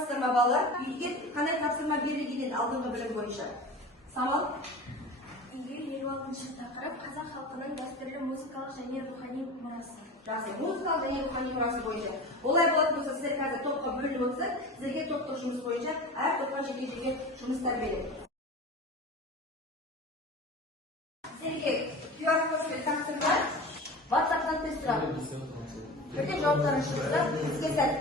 саламатсыздар ма балалар? Үйге қандай тапсырма берілгенін алдыңғы білім бойынша? Самал? Үйге 26-шы тақырып қазақ халқының дәстүрлі музыкалық және рухани мұрасы. Жақсы, музыкалық және рухани мұрасы бойынша. Олай болатын болса, сіздер қазір топқа бөлініп отырсыздар, сіздерге топтық жұмыс бойынша әр топқа жеке-жеке жұмыстар береді. Сіздерге QR кодпен тапсырма WhatsApp-тан тест тұрады. Бірден жауаптарын шығыздар, бізге сәт.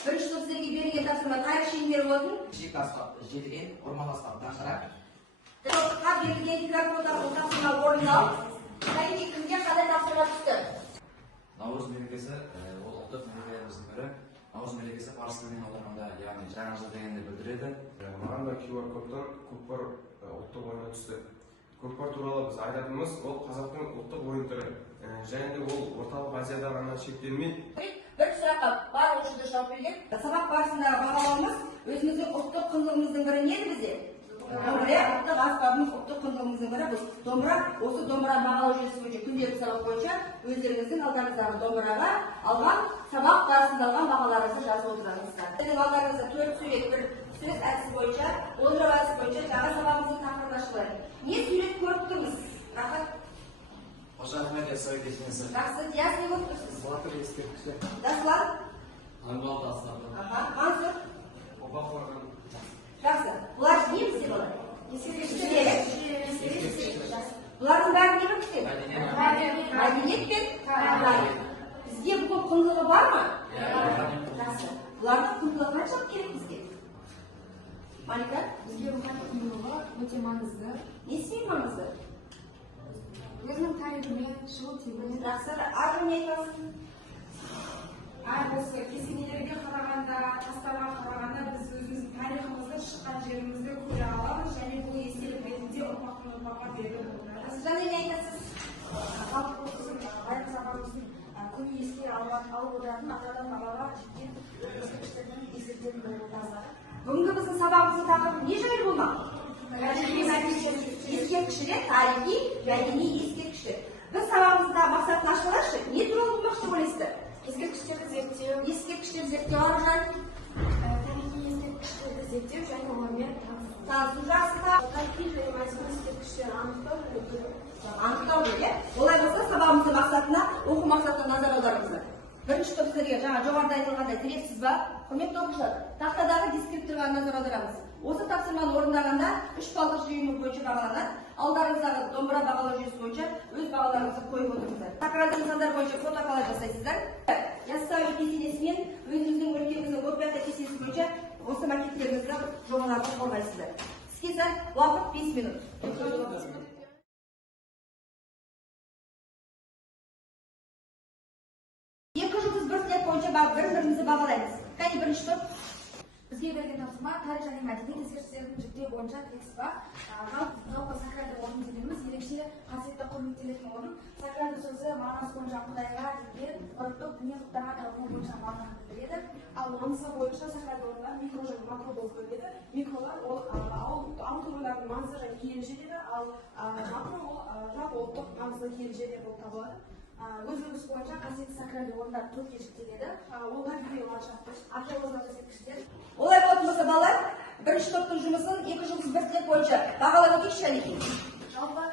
Бірінші топ сіздерге берілген тапсырма қайыр шеңбері болатын. Жек асқап, желген, орман асқап, даңғырақ. Топқа берілген QR кодтағы тапсырма орындалып, және кімге қандай тапсырма түсті? Наурыз мерекесі ол ұлттық мерекелеріміздің бірі. Наурыз мерекесі парсы тілінен аударғанда, яғни жаңа жыл дегенді білдіреді. Маған да QR кодтан көкпар ұлттық ойыны түсті. Көкпар туралы біз айтатынымыз ол қазақтың ұлттық ойын түрі. Және де ол орталық Азияда ғана шектелмейді. Бір сұраққа бар оқушылар жауап берген. Сабақ барысындағы бағалауымыз өзіміздің ұлттық құндылығымыздың бірі не еді бізде? Домбыра, ұлттық аспабымыз ұлттық құндылығымыздың бірі бұл. Домбыра, осы домбыра бағалау жүйесі бойынша күнделікті сабақ бойынша өздеріңіздің алдарыңыздағы домбыраға алған сабақ барысында алған бағаларыңызды жазып отырыңыздар. Сіздің алдарыңызда 4 сурет, бір сөз әдісі бойынша, домбыра әдісі бойынша жаңа сабағымыздың тақырыбын ашылады. Не сурет көріп тұрмыз? Рахат. Қожа Ахмет Яссауи кесенесі. Жақсы, Диас не болып тұрсыз? Батыр ескерткіші. Даслан? Аңғал тастары. Мансұр? Оба қорған. Жақсы. Бұлар не бізде болады? Ескерткіштер. Бұлардың бәрі не бізде? Мәдениет пен тарих. Бізге бұл құндылығы бар ма? Жақсы. Бұлардың құндылығы қанша керек бізге? Малика? Бізге рухани құндылығы өте маңызды. Несімен маңызды? Өзінің тарихымен, шығу тегімен. Жақсы. Арғы не айтасың? Осы кесенелерге қарағанда, тастарға қарағанда біз өзіміздің тарихымызды, шыққан жерімізді көре аламыз және бұл естелік ретінде ұрпақтан ұрпаққа беріліп отырады. Сіз не айтасыз? Халқымыздың, байырғы заманымыздың көне еске алып отыратын атадан бабаға жеткен ескерткіштердің ескерткіштерін біліп отырмыз. Бүгінгі біздің сабағымыздың тақырыбы не жайлы болмақ? Ескерткіштер, тарихи, мәдени ескерткіштер. Біз сабағымызда мақсатын ашып алайықшы. Не туралы болмақ деп ойлайсыздар? Ескерткіштерді зерттеу, Ескерткіштерді зерттеу арқылы тарихи ескерткіштерді зерттеу және олармен танысу жақсыда тарихи және мәдени ескерткіштерді анықтау дейді. Олай болса сабағымыздың мақсатына, оқу мақсатына назар аударыңыздар. Бірінші топ сіздерге жаңа жоғарыда айтылғандай тірексіз ба? Құрметті оқушылар, тақтадағы дескриптивға назар аударамыз. Осы тапсырманы орындағанда 3 балдық жүйе бойынша бағаланады. Алдарыңыздағы домбыра бағалау жүйесі бойынша өз бағаларыңызды қойып отырыңыздар. Сакралды нысандар бойынша протокол жасайсыздар. Яссауи кесенесі мен өзіміздің өлкеміздің Горбата кесенесі бойынша осы макеттеріңізді жобаларды қорғайсыздар. Сізге уақыт 5 минут. Екі жұлдыз бір слет бойынша бір-бірімізді бағалаймыз. Қане бірінші топ? Бізге берген тапсырма тарих және мәдениет ескерткіштерін жіктеу бойынша текст бар. Жалпы сакралды орын дегеніміз ерекше қасиетті құрметтелетін орын. Сакралды сөзі мағынасы бойынша Құдайға деген ғұрыптық діни құптарға табыну бойынша мағынаны білдіреді. Ал маңызы бойынша сакралды орындар микро және макро болып бөлінеді. Микролар ол ауыл тұрғындарының маңызы және киелі жерлері, ал макро ол жалпы ұлттық маңызды киелі жерлер болып табылады. Өзіміз бойынша қасиетті сакралды орындар 4-ке жіктеледі. Ол табиғи ландшафт, археологиялық ескерткіштер. Олай болатын болса балалар, бірінші топтың жұмысын 2 жұлдыз бір слет бойынша бағалап өтейікші әнекей. Жалпы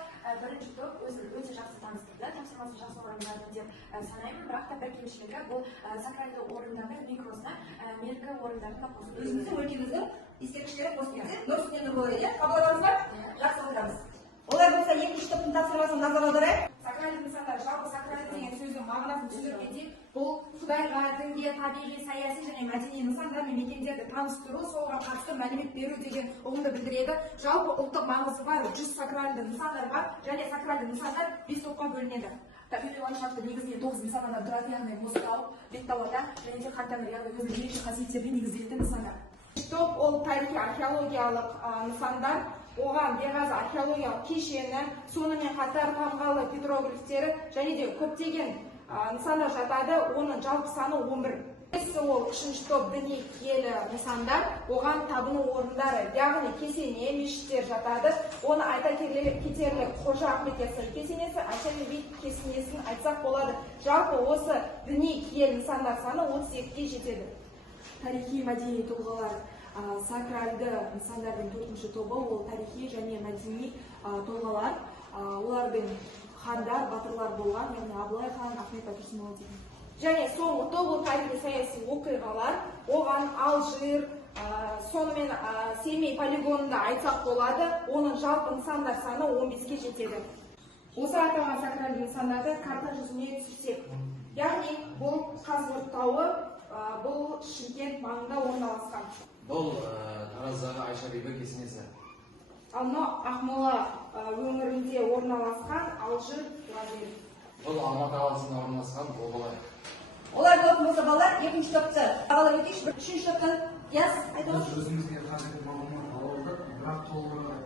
бірінші топ өте жақсы таныстырды, тапсырмасын жақсы орындады деп санаймын, бірақ та бір кемшілігі бұл сакралды орындардың микросына меркі орындарына қосып. Өзіміздің өлкеміздің ескерткіштері қосылды. Нұр үстіне нұр болады, қабылдағаныңыз бар? Жақсы отырамыз. Олай болса екінші топтың тапсырмасын назар аударайық. Сакралды нысандар, жалпы сакралды деген сөздің мағынасын түсіндіргенде бұл Құдайға, дінге, табиғи, саяси және мәдени нысандар мен мекендерді таныстыру, соларға қатысты мәлімет беру деген ұғымды білдіреді. Жалпы ұлттық маңызы бар 100 сакралды нысандар бар және сакралды нысандар 5 топқа бөлінеді. Табиғи ландшафты негізінен 9 нысандардан тұрады, яғни мұзтау, беталада және де қантамыр, яғни өзінің ерекше қасиеттерге негізделетін нысандар. Топ ол тарихи археологиялық нысандар, оған беғазы археологиялық кешені, сонымен қатар тамғалы петроглифтері және де көптеген нысандар жатады. Оның жалпы саны 11. Келесі ол үшінші топ діни киелі нысандар, оған табыну орындары, яғни кесене, мешіттер жатады. Оны айта кетерлік Қожа Ахмет Яссауи кесенесі, Әшәли би кесенесін айтсақ болады. Жалпы осы діни киелі нысандар саны 32-ге жетеді. Тарихи мәдени тұлғалар сакральды нысандардың төртінші тобы, ол тарихи және мәдени тұлғалар. Олардың хандар, батырлар болған, яғни Абылай хан, Ахмет Байтұрсынұлы деген. Және соңғы топ ол тарихи саяси оқиғалар, оған Алжир, сонымен Семей полигонында айтсақ болады, оның жалпы нысандар саны 15-ге жетеді. Осы аталған сакральды нысандарды карта жүзіне түсірсек, яғни бұл Қазығұрт тауы, бұл Шымкент маңында орналасқан. Бұл Тараздағы Айша биби кесенесі. Ал мынау Ақмола өңірінде орналасқан Алжир лагері. Бұл Алматы қаласында орналасқан Обалай. Олар болатын болса балалар, екінші топты бағалап өтейікші. Үшінші топтан яз айтыңыз. Өзімізге қазіргі мағлұмат алып, бірақ толығырақ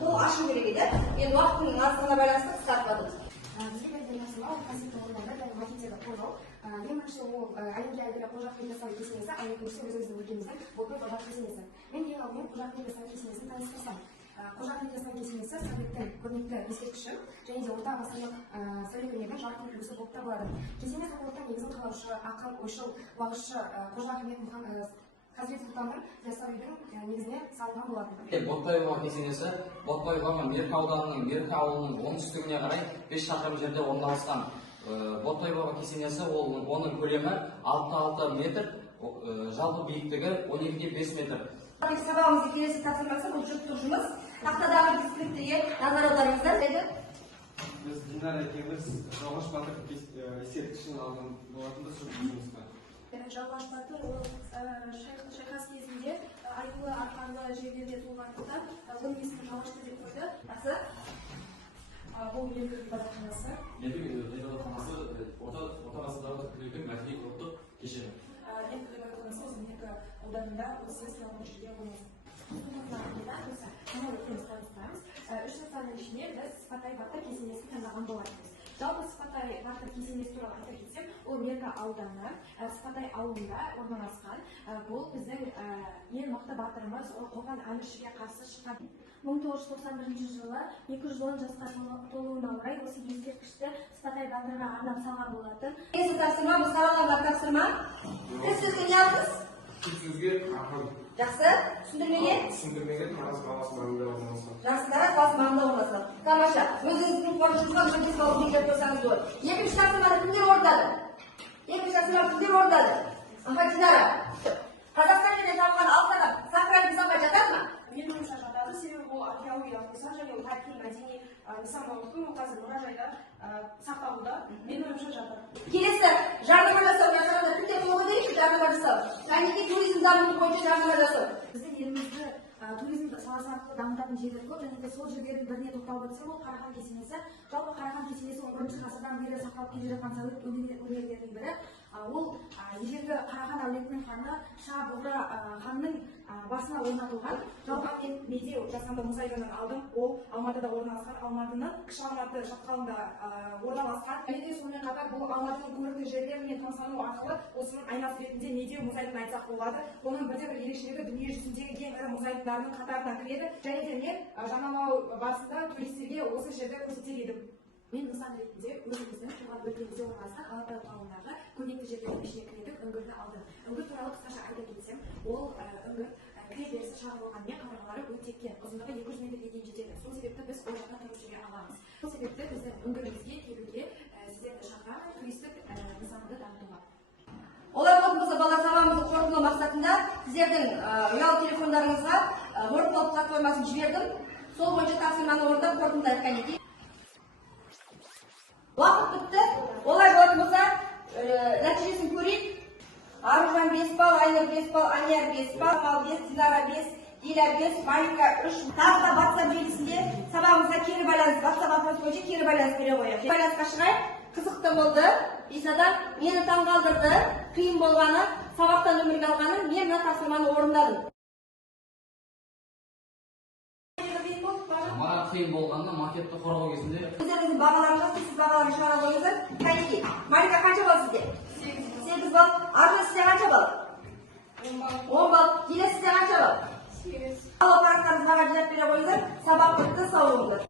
Ол ашу керек еді. Енді уақыттың азығына байланысты қысқартпадыңыз. Бізге берген нәрселер қасиетті орындарда және макеттерді қорғау. Ең бірінші ол әлемге әйгілі Қожа Ахмет Яссауи кесенесі, ал екіншісі өзіміздің өлкеміздің Бозбай Баба кесенесі. Мен ең алдымен Қожа Ахмет Яссауи кесенесін таныстырсам. Қожа Ахмет Яссауи кесенесі советтің көрнекті ескерткіші және де орта ғасырлық сәулет өнерінің жарқын үлгісі болып табылады. Кесене сақалықтың негізін қалаушы, ақын, ойшыл, уағызшы Қожа Ахмет Хазірет Сұлтанның Яссауидің негізіне салынған болатын. Ботпай Баба кесенесі Ботпай Баба Меркі ауданының Меркі ауылының оңтүстігіне қарай 5 шақырым жерде орналасқан. Ботпай Баба кесенесі оның көлемі 6-6 метр, жалпы биіктігі 12-5 метр. Сабағымыздың келесі тапсырмасы бұл жұптық жұмыс. Тақтадағы дискриптіге назар аударыңыздар. Біз Динара екеуміз Жалғаш батыр ескерткішін алған болатынбыз жұмысқа. Жалғаш батыр ол шайқас кезінде аюлы арқанды жерлерде туғандықтан оның есімін Жалғашты деп қойды. Жақсы. Бұл елдің батырханасы. Орта ғасырдағы түркілердің мәдени ұлттық кешені. Елдің батырханасы осы Меркі ауданында осы сыйлаған жерде орналасқан. Үш нысанның ішінде біз Сыпатай батыр кесенесін таңдаған болатынбыз. Жалпы Сыпатай батыр кесенесі туралы айта кетсем, ол Меркі ауданы, Сыпатай ауылында орналасқан. Бұл біздің ең мықты батырымыз, ол Қоқан Әміршіге қарсы шыққан. 1991 жылы 210 жасқа толуына орай осы ескерткішті Сыпатай батырға арнап салған болатын. Келесі тапсырма, бұл сараланған тапсырма. Сөзге не алдыңыз? Сөзге ақын. Жақсы. Түсіндірмеген? Түсіндірмеген Тараз қаласы маңында орналасқан. Жақсы, Тараз қаласы маңында орналасқан. Тамаша. Өзіңіздің қоржыныңызға бірден салып еңбек қойсаңыз болады. Екінші тапсырманы кімдер орындады? Екінші тапсырманы кімдер орындады? Динара. Қазақстан жерден табылған алтын сакральды нысанға жатады ма? Менің ойымша жатады, себебі бұл археологиялық нысан және ол тарихи мәдени нысан болғандықтан ол қазір мұражайда сақталуда. Менің ойымша жатады. Келесі жарнама жасау жасағанда кімдер қолға дейікші жарнама жасау? Кәнеки туризм дамуы бойынша жарнама жасау. Біздің елімізді туризм саласы арқылы дамытатын жерлер көп, және де сол жерлердің біріне тоқталып өтсем, ол Қарахан кесенесі. Жалпы Қарахан кесенесі 11 ғасырдан бері сақталып келе жатқан сәулет өнерлерінің бірі. Ол ежелгі Қарахан әулетінің ханы Ша-Бұғра ханның басына орнатылған. Жалпы мен медеу жасанды мұз айдынын алдым. Ол Алматыда орналасқан, Алматының Кіші Алматы шатқалында орналасқан. Және де сонымен қатар бұл Алматының көрікті жерлерімен тамсану арқылы осының айнасы ретінде медеу мұз айдынын айтсақ болады. Оның бірде-бір ерекшелігі дүние жүзіндегі ең ірі мұз айдындарының қатарына кіреді. Және де мен жарнамалау барысында туристерге осы жерді көрсетер едім. Мен нысан ретінде өзіміздің туған өлкемізде орналасқан Алатау тауындағы көрнекті жерлердің ішіне кіретін үңгірді алдым. Үңгір туралы қысқаша айта кетсем, ол үңгір кіре берісі шағылғанмен қабырғалары өте кең, ұзындығы 200 метрге дейін жетеді. Сол себепті біз ол жаққа тұрушыға аламыз. Сол себепті біздің үңгірімізге келуге сіздерді шақырамын, туристік нысанды дамытуға. Олар болса балалар сабағымызды қорытындылау мақсатында сіздердің ұялы телефондарыңызға қорытындылау платформасын жібердім. Сол бойынша тапсырманы орындап қорытындылайық кәнеки. Уақыт бітті. Олай болатын болса, нәтижесін көрейік. Аружан 5 балл, Айнұр 5 балл, Анияр 5 балл, Мал 5, Динара 5, Диля 5, Малика 3. Тағы да WhatsApp желісінде сабағымызға кері байланыс, WhatsApp арқылы бойынша кері байланыс бере қояйық. Байланысқа шығайық. Қызықты болды. Исадан мені таңғалдырды. Қиын болғаны, сабақтан өмірге алғаны, мен мына тапсырманы орындадым. Маған қиын болғанда макетті қорғау кезінде Өздеріңіздің бағаларыңызға, сіз бағаларын шығара қойыңыздар. Кәнеки, Малика қанша балл сізде? 8 балл. Аржан сізде қанша Ал апараттарыңызға жауап бере қойыңыздар. Сабақ бітті, сау болыңыздар.